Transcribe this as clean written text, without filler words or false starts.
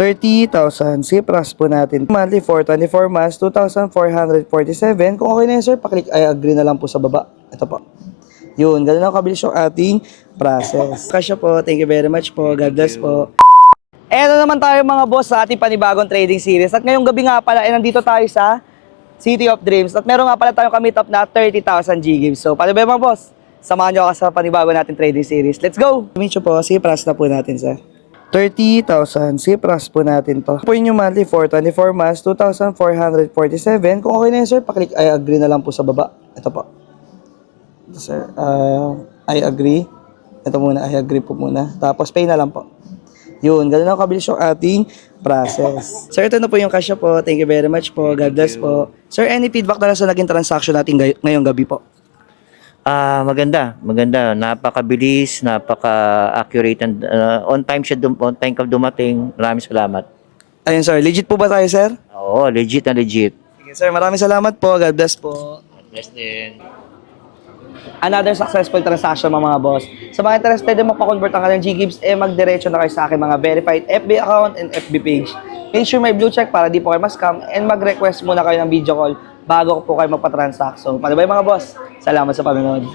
30,000. Cipras po natin. Monthly for 24 months, 2,447. Kung okay na yun, sir, paklik I agree na lang po sa baba. Ito po. Yun, ganun lang kabilis yung ating process. Kasya po, thank you very much po. God bless po. Eto naman tayo mga boss sa ating panibagong trading series. At ngayong gabi nga pala, nandito tayo sa City of Dreams. At meron nga pala tayong kamit up na 30,000 G-Games. So, paano ba mga boss? Samahan nyo ako sa panibago natin trading series. Let's go! Meet po, Cipras na po natin sir. 30,000. Cipras po natin to. Po yung monthly for 24 months, 2,447. Kung okay na yun sir, paklik I agree na lang po sa baba. Ito po. Ito sir, I agree. Ito muna, I agree po muna. Tapos pay na lang po. Yun, ganun lang kabilis yung ating process. Sir, ito na po yung kasya po. Thank you very much po. God bless po. Sir, any feedback na lang sa naging transaction natin ngayong gabi po? Maganda. Napakabilis, napaka-accurate, and on time on time ka dumating. Maraming salamat. Ayun sir, legit po ba tayo sir? Oo, legit na legit. Sige sir, maraming salamat po. God bless po. Bless din. Another successful transaction mga boss. Sa mga interested na magpa-convert ang kanilang G-Gibbs, magdiretso na kayo sa akin mga verified FB account and FB page. Make sure may blue check para di po kayo ma-scam and mag-request muna kayo ng video call bago po kayo magpa-transact. So, paano ba yung mga boss? Salamat sa panonood.